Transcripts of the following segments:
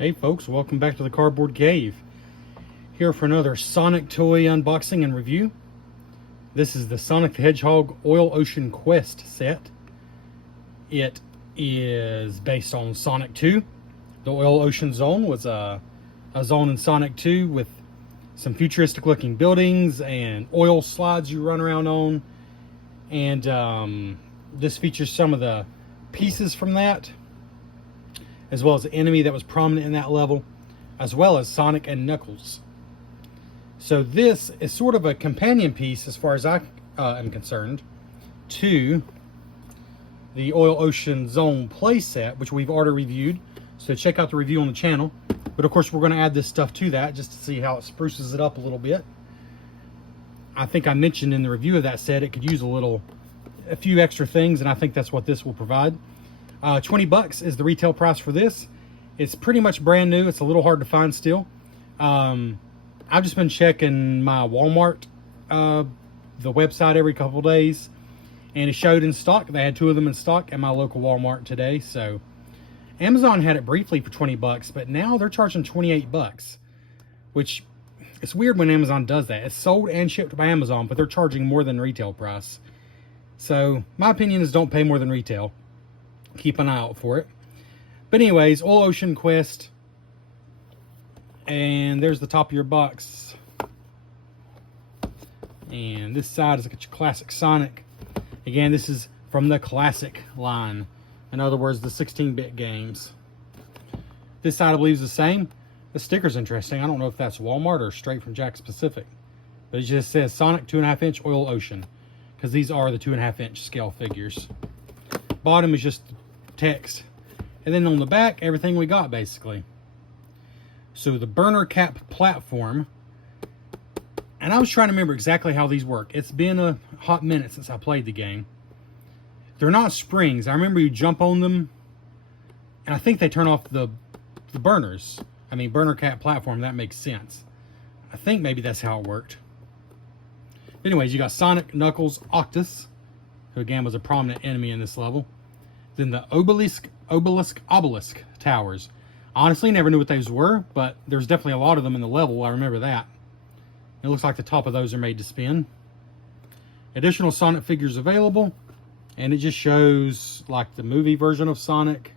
Hey folks, welcome back to the Cardboard Cave. Here for another Sonic toy unboxing and review. This is the Sonic the Hedgehog Oil Ocean Quest set. It is based on Sonic 2. The Oil Ocean Zone was a zone in Sonic 2 with some futuristic looking buildings and oil slides you run around on. And this features some of the pieces from that, as well as the enemy that was prominent in that level, as well as Sonic and Knuckles. So this is sort of a companion piece, as far as I am concerned, to the Oil Ocean Zone playset, which we've already reviewed. So check out the review on the channel. But of course, we're going to add this stuff to that just to see how it spruces it up a little bit. I think I mentioned in the review of that set it could use a few extra things, and I think that's what this will provide. 20 bucks is the retail price for this. It's pretty much brand new. It's a little hard to find still. I've just been checking my Walmart, the website, every couple of days, and it showed in stock. They had 2 of them in stock at my local Walmart today. So Amazon had it briefly for 20 bucks, but now they're charging 28 bucks, which it's weird when Amazon does that. It's sold and shipped by Amazon, but they're charging more than retail price. So my opinion is don't pay more than retail. Keep an eye out for it. But anyways, Oil Ocean Quest. And there's the top of your box. And this side is like your classic Sonic. Again, this is from the classic line. In other words, the 16-bit games. This side I believe is the same. The sticker's interesting. I don't know if that's Walmart or straight from Jakks Pacific. But it just says Sonic 2.5-inch Oil Ocean, because these are the 2.5-inch scale figures. Bottom is just text, and then on the back everything we got basically. So the burner cap platform, and I was trying to remember exactly how these work. It's been a hot minute since I played the game. They're not springs. I remember you jump on them and I think they turn off the burners. I mean, burner cap platform, that makes sense. I think maybe that's how it worked. Anyways, you got Sonic, Knuckles, Octus, who again was a prominent enemy in this level. Then the Obelisk towers. Honestly, never knew what those were, but there's definitely a lot of them in the level. I remember that. It looks like the top of those are made to spin. Additional Sonic figures available. And it just shows like the movie version of Sonic,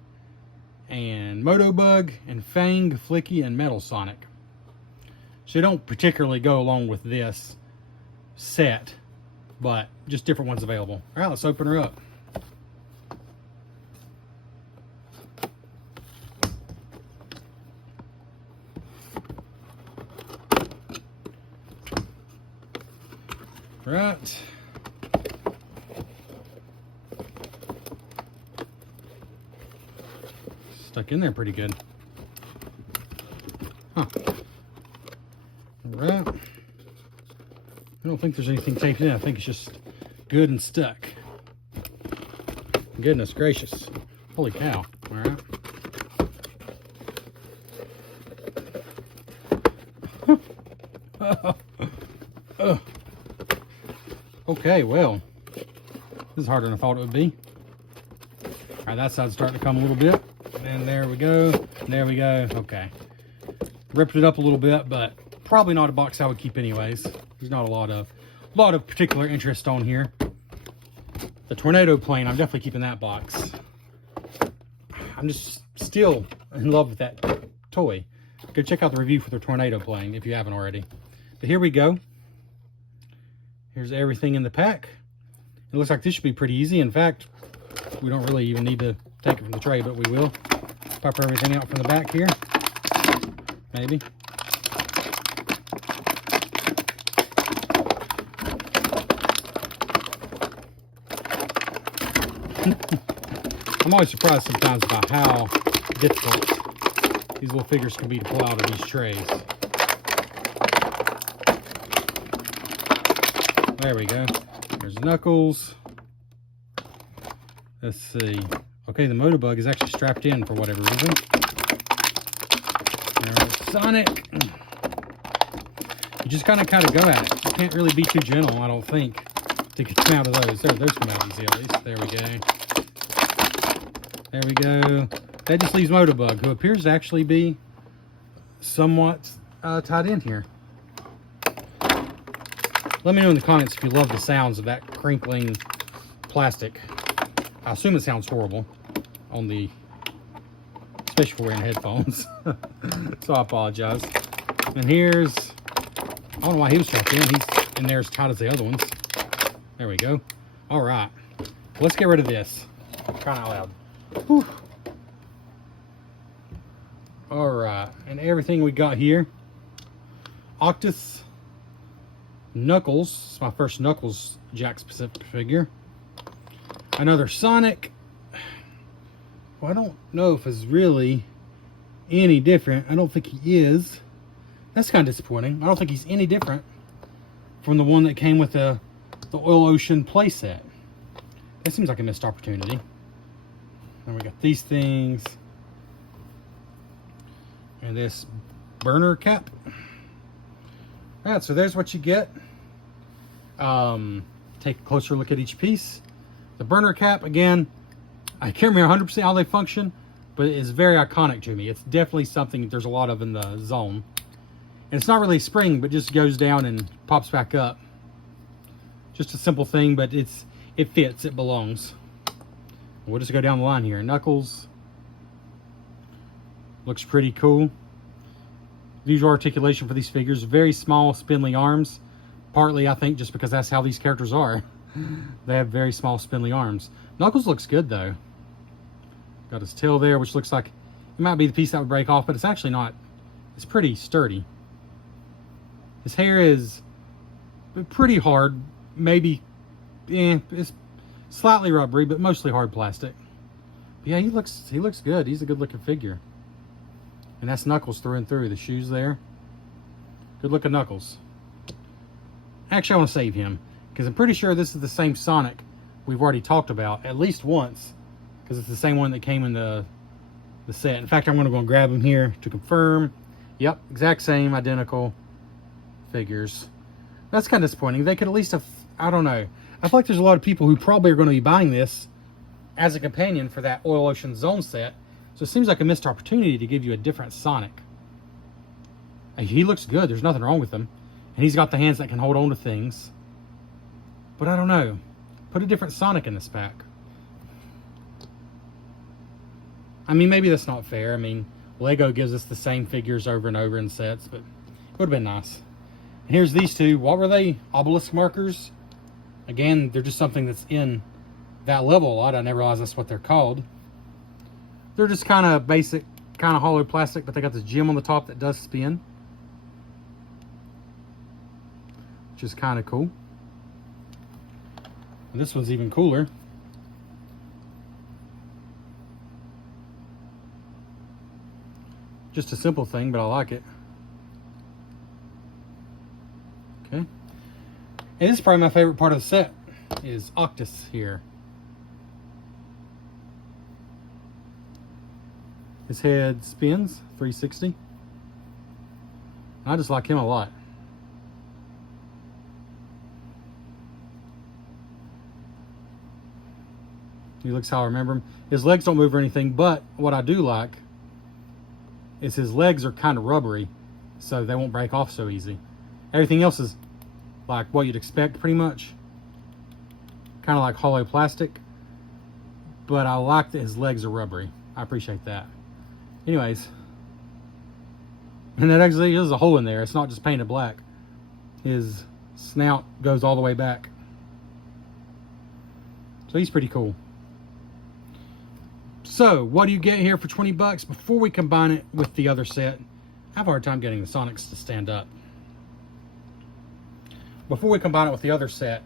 and Motobug, and Fang, Flicky, and Metal Sonic. So they don't particularly go along with this set, but just different ones available. All right, let's open her up. Right. Stuck in there pretty good. Huh. All right. I don't think there's anything taped in. I think it's just good and stuck. Goodness gracious. Holy cow. All right. Okay, well, this is harder than I thought it would be. All right, that side's starting to come a little bit. And there we go. There we go. Okay. Ripped it up a little bit, but probably not a box I would keep anyways. There's not a lot of particular interest on here. The tornado plane, I'm definitely keeping that box. I'm just still in love with that toy. Go check out the review for the tornado plane if you haven't already. But here we go. Here's everything in the pack. It looks like this should be pretty easy. In fact, we don't really even need to take it from the tray, but we will. Pop everything out from the back here. Maybe. I'm always surprised sometimes about how difficult these little figures can be to pull out of these trays. There we go. There's Knuckles. Let's see. Okay, the Motobug is actually strapped in for whatever reason. There's Sonic. You just kind of go at it. You can't really be too gentle, I don't think, to get them out of those. Those come out easy at least. There we go. There we go. That just leaves Motobug, who appears to actually be somewhat tied in here. Let me know in the comments if you love the sounds of that crinkling plastic. I assume it sounds horrible on the, especially for wearing headphones. So I apologize. And here's, I don't know why he was strapped in. He's in there as tight as the other ones. There we go. All right, let's get rid of this. Crying out loud. Whew. All right, and everything we got here. Octus, Knuckles. It's my first Knuckles Jakks specific figure. Another Sonic. Well, I don't know if it's really any different. I don't think he is. That's kind of disappointing. I don't think he's any different from the one that came with the Oil Ocean playset. That seems like a missed opportunity. And we got these things. And this burner cap. Alright, so there's what you get. Take a closer look at each piece. The burner cap, again, I can't remember 100% how they function, but it is very iconic to me. It's definitely something there's a lot of in the zone. And it's not really a spring, but just goes down and pops back up. Just a simple thing, but it fits, it belongs. We'll just go down the line here. Knuckles. Looks pretty cool. Visual articulation for these figures. Very small, spindly arms. Partly, I think, just because that's how these characters are. They have very small, spindly arms. Knuckles looks good, though. Got his tail there, which looks like it might be the piece that would break off, but it's actually not. It's pretty sturdy. His hair is pretty hard. Maybe, it's slightly rubbery, but mostly hard plastic. But yeah, he looks good. He's a good-looking figure. And that's Knuckles through and through. The shoes there. Good-looking Knuckles. Actually, I want to save him, because I'm pretty sure this is the same Sonic we've already talked about at least once, because it's the same one that came in the set. In fact, I'm going to go and grab him here to confirm. Yep, exact same, identical figures. That's kind of disappointing. They could at least have, I don't know. I feel like there's a lot of people who probably are going to be buying this as a companion for that Oil Ocean Zone set. So it seems like a missed opportunity to give you a different Sonic. He looks good. There's nothing wrong with him. And he's got the hands that can hold on to things. But I don't know. Put a different Sonic in this pack. I mean, maybe that's not fair. I mean, Lego gives us the same figures over and over in sets, but it would have been nice. And here's these two. What were they? Obelisk markers. Again, they're just something that's in that level a lot. I never realized that's what they're called. They're just kind of basic, kind of hollow plastic, but they got this gem on the top that does spin, which is kind of cool. And this one's even cooler. Just a simple thing, but I like it. Okay. And this is probably my favorite part of the set, is Octus here. His head spins 360. I just like him a lot. He looks how I remember him. His legs don't move or anything, but what I do like is his legs are kind of rubbery, so they won't break off so easy. Everything else is like what you'd expect, pretty much. Kind of like hollow plastic, but I like that his legs are rubbery. I appreciate that. Anyways, and that actually is a hole in there. It's not just painted black. His snout goes all the way back. So he's pretty cool. So, what do you get here for 20 bucks? Before we combine it with the other set, I have a hard time getting the Sonics to stand up. Before we combine it with the other set,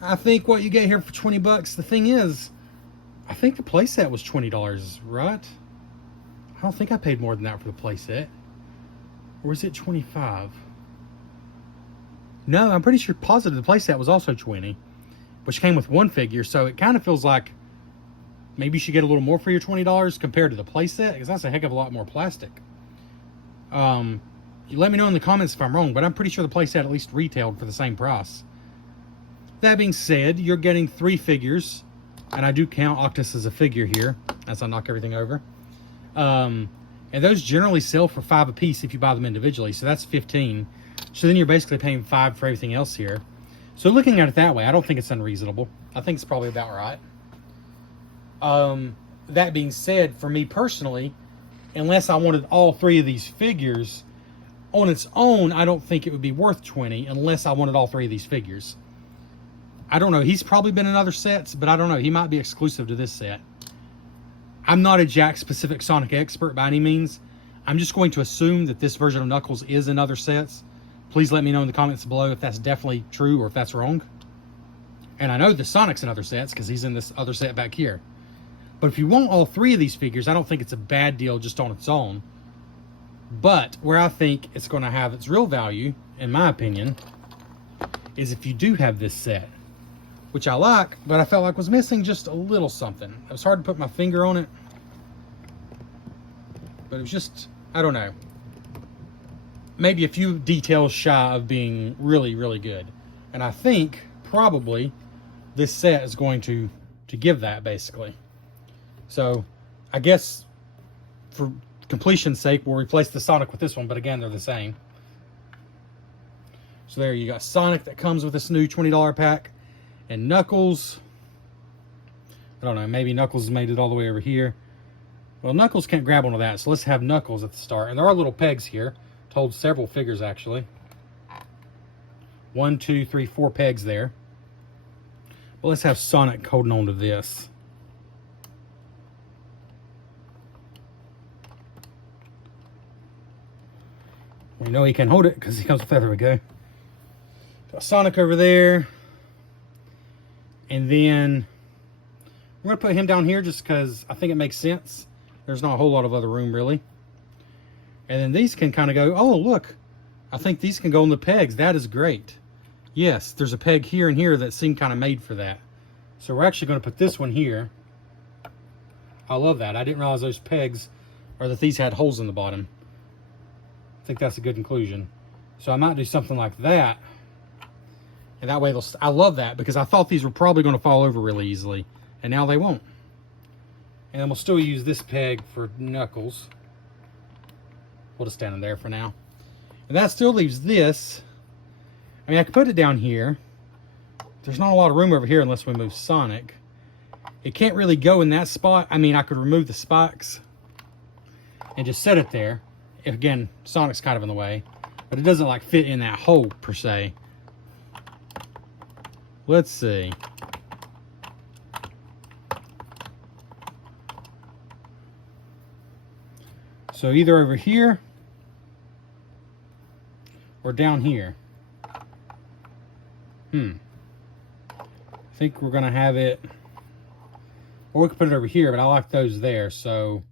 I think what you get here for 20 bucks, the thing is, I think the playset was $20, right? I don't think I paid more than that for the playset. Or is it 25? No, I'm pretty sure positive the playset was also 20. Which came with one figure, so it kind of feels like maybe you should get a little more for your $20 compared to the playset, because that's a heck of a lot more plastic. You let me know in the comments if I'm wrong, but I'm pretty sure the playset at least retailed for the same price. That being said, you're getting 3 figures, and I do count Octus as a figure here. as I knock everything over. And those generally sell for $5 a piece if you buy them individually. So that's $15. So then you're basically paying $5 for everything else here. So looking at it that way, I don't think it's unreasonable. I think it's probably about right. That being said, for me personally, unless I wanted all 3 of these figures on its own, I don't think it would be worth $20 unless I wanted all 3 of these figures. I don't know. He's probably been in other sets, but I don't know. He might be exclusive to this set. I'm not a Jakks specific Sonic expert by any means. I'm just going to assume that this version of Knuckles is in other sets. Please let me know in the comments below if that's definitely true or if that's wrong. And I know the Sonic's in other sets because he's in this other set back here. But if you want all 3 of these figures, I don't think it's a bad deal just on its own. But where I think it's going to have its real value, in my opinion, is if you do have this set. Which I like, but I felt like was missing just a little something. It was hard to put my finger on it. But it was just, I don't know. Maybe a few details shy of being really, really good. And I think, probably, this set is going to give that, basically. So, I guess, for completion's sake, we'll replace the Sonic with this one. But again, they're the same. So there you got Sonic that comes with this new $20 pack. And Knuckles, I don't know, maybe Knuckles has made it all the way over here. Well, Knuckles can't grab onto that, so let's have Knuckles at the start. And there are little pegs here to hold several figures, actually. 1, 2, 3, 4 pegs there. But let's have Sonic holding on to this. We know he can hold it because he comes with that. There we go. Got Sonic over there. And then we're going to put him down here just because I think it makes sense. There's not a whole lot of other room, really. And then these can kind of go, oh, look. I think these can go on the pegs. That is great. Yes, there's a peg here and here that seem kind of made for that. So we're actually going to put this one here. I love that. I didn't realize those pegs, or that these had holes in the bottom. I think that's a good conclusion. So I might do something like that. And that way, I love that because I thought these were probably going to fall over really easily. And now they won't. And then we'll still use this peg for Knuckles. We'll just stand in there for now. And that still leaves this. I mean, I could put it down here. There's not a lot of room over here unless we move Sonic. It can't really go in that spot. I mean, I could remove the spikes and just set it there. If, again, Sonic's kind of in the way. But it doesn't, like, fit in that hole, per se. Let's see. So either over here or down here. I think we're going to have it, or we could put it over here, but I like those there. So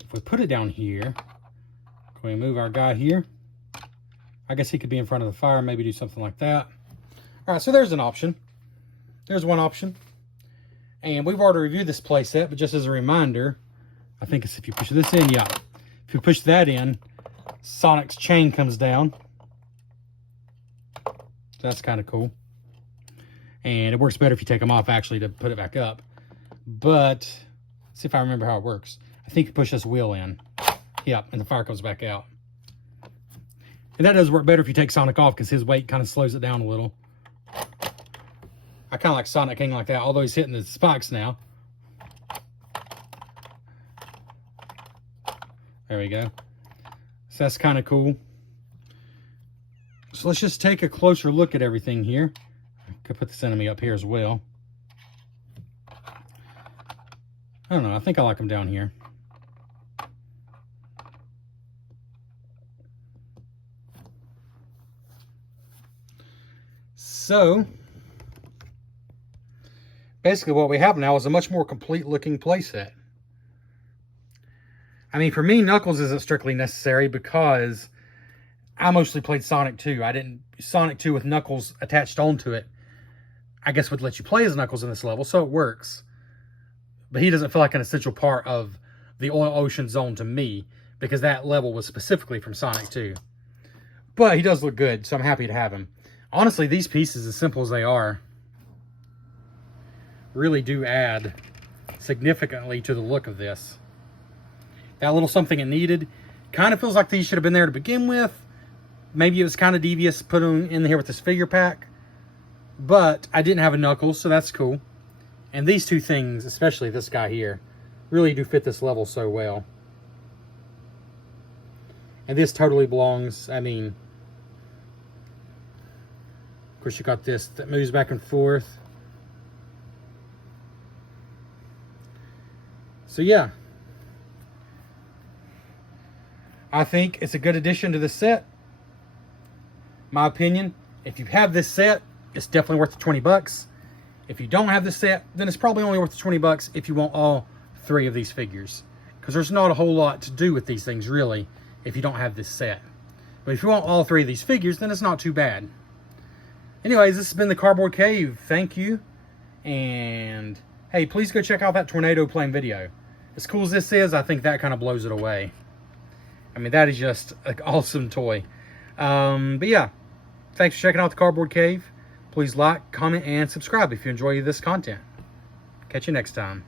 if we put it down here, can we move our guy here? I guess he could be in front of the fire, maybe do something like that. All right, so there's an option. There's one option. And we've already reviewed this playset, but just as a reminder, I think it's if you push this in, yeah. If you push that in, Sonic's chain comes down. So that's kind of cool. And it works better if you take them off, actually, to put it back up. But, let's see if I remember how it works. I think you push this wheel in. Yep, and the fire comes back out. And that does work better if you take Sonic off because his weight kind of slows it down a little. I kind of like Sonic hanging like that, although he's hitting the spikes now. There we go. So that's kind of cool. So let's just take a closer look at everything here. I could put this enemy up here as well. I don't know. I think I like them down here. So, basically what we have now is a much more complete looking playset. I mean, for me, Knuckles isn't strictly necessary because I mostly played Sonic 2. Sonic 2 with Knuckles attached onto it, I guess would let you play as Knuckles in this level, so it works. But he doesn't feel like an essential part of the Oil Ocean Zone to me, because that level was specifically from Sonic 2. But he does look good, so I'm happy to have him. Honestly, these pieces, as simple as they are, really do add significantly to the look of this. That little something it needed. Kind of feels like these should have been there to begin with. Maybe it was kind of devious putting them in here with this figure pack. But I didn't have a Knuckles, so that's cool. And these two things, especially this guy here, really do fit this level so well. And this totally belongs, I mean, of course you got this that moves back and forth. So yeah, I think it's a good addition to the set. My opinion, if you have this set, it's definitely worth the 20 bucks. If you don't have this set, then it's probably only worth the 20 bucks if you want all 3 of these figures. Because there's not a whole lot to do with these things, really, if you don't have this set. But if you want all 3 of these figures, then it's not too bad. Anyways, this has been the Cardboard Cave. Thank you. And, hey, please go check out that tornado plane video. As cool as this is, I think that kind of blows it away. I mean, that is just an awesome toy. But yeah, thanks for checking out the Cardboard Cave. Please like, comment, and subscribe if you enjoy this content. Catch you next time.